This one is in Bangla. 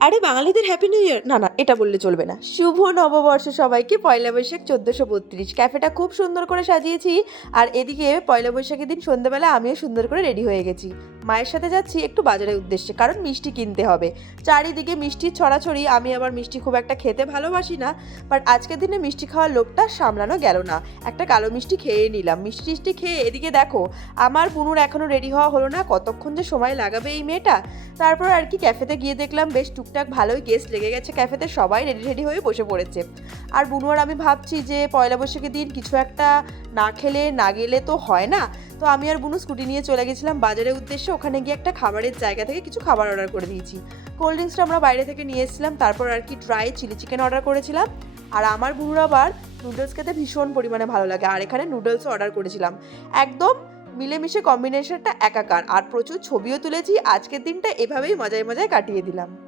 আরে বাঙালিদের হ্যাপি নিউ ইয়ার! না, না এটা বললে চলবে না। শুভ নববর্ষ সবাইকে পয়লা বৈশাখ ১৪৩২। ক্যাফেটা খুব সুন্দর করে সাজিয়েছি। আর এদিকে পয়লা বৈশাখের দিন সন্ধ্যাবেলা আমিও সুন্দর করে রেডি হয়ে গেছি। মায়ের সাথে যাচ্ছি একটু বাজারের উদ্দেশ্যে, কারণ মিষ্টি কিনতে হবে। চারিদিকে মিষ্টির ছড়াছড়ি, আমি আবার মিষ্টি খুব একটা খেতে ভালোবাসি না। বাট আজকের দিনে মিষ্টি খাওয়ার লোভটা সামলানো গেল না। একটা কালো মিষ্টি খেয়ে নিলাম। মিষ্টি-টিষ্টি খেয়ে এদিকে দেখো, আমার বুনুর এখনো রেডি হওয়া হলো না। কতক্ষণ যে সময় লাগাবে এই মেয়েটা। তারপর আর কি ক্যাফেতে গিয়ে দেখলাম বেশ টুকটাক ভালোই গেস্ট লেগে গেছে ক্যাফেতে, সবাই রেডি হয়ে বসে পড়েছে। আর বুনু আর আমি ভাবছি যে পয়লা বৈশাখের দিন কিছু একটা না খেলে না গেলে তো হয় না। তো আমি আর বুনু স্কুটি নিয়ে চলে গেছিলাম বাজারের উদ্দেশ্যে। ওখানে গিয়ে একটা খাবারের জায়গা থেকে কিছু খাবার অর্ডার করে দিয়েছি। কোল্ড ড্রিঙ্কসটা আমরা বাইরে থেকে নিয়ে এসেছিলাম। তারপর আর কি ড্রাই চিলি চিকেন অর্ডার করেছিলাম। আর আমার বুনুর আবার নুডলস খেতে ভীষণ পরিমাণে ভালো লাগে, আর এখানে নুডলসও অর্ডার করেছিলাম। একদম মিলেমিশে কম্বিনেশনটা একাকার। আর প্রচুর ছবিও তুলেছি। আজকের দিনটা এভাবেই মজায় মজায় কাটিয়ে দিলাম।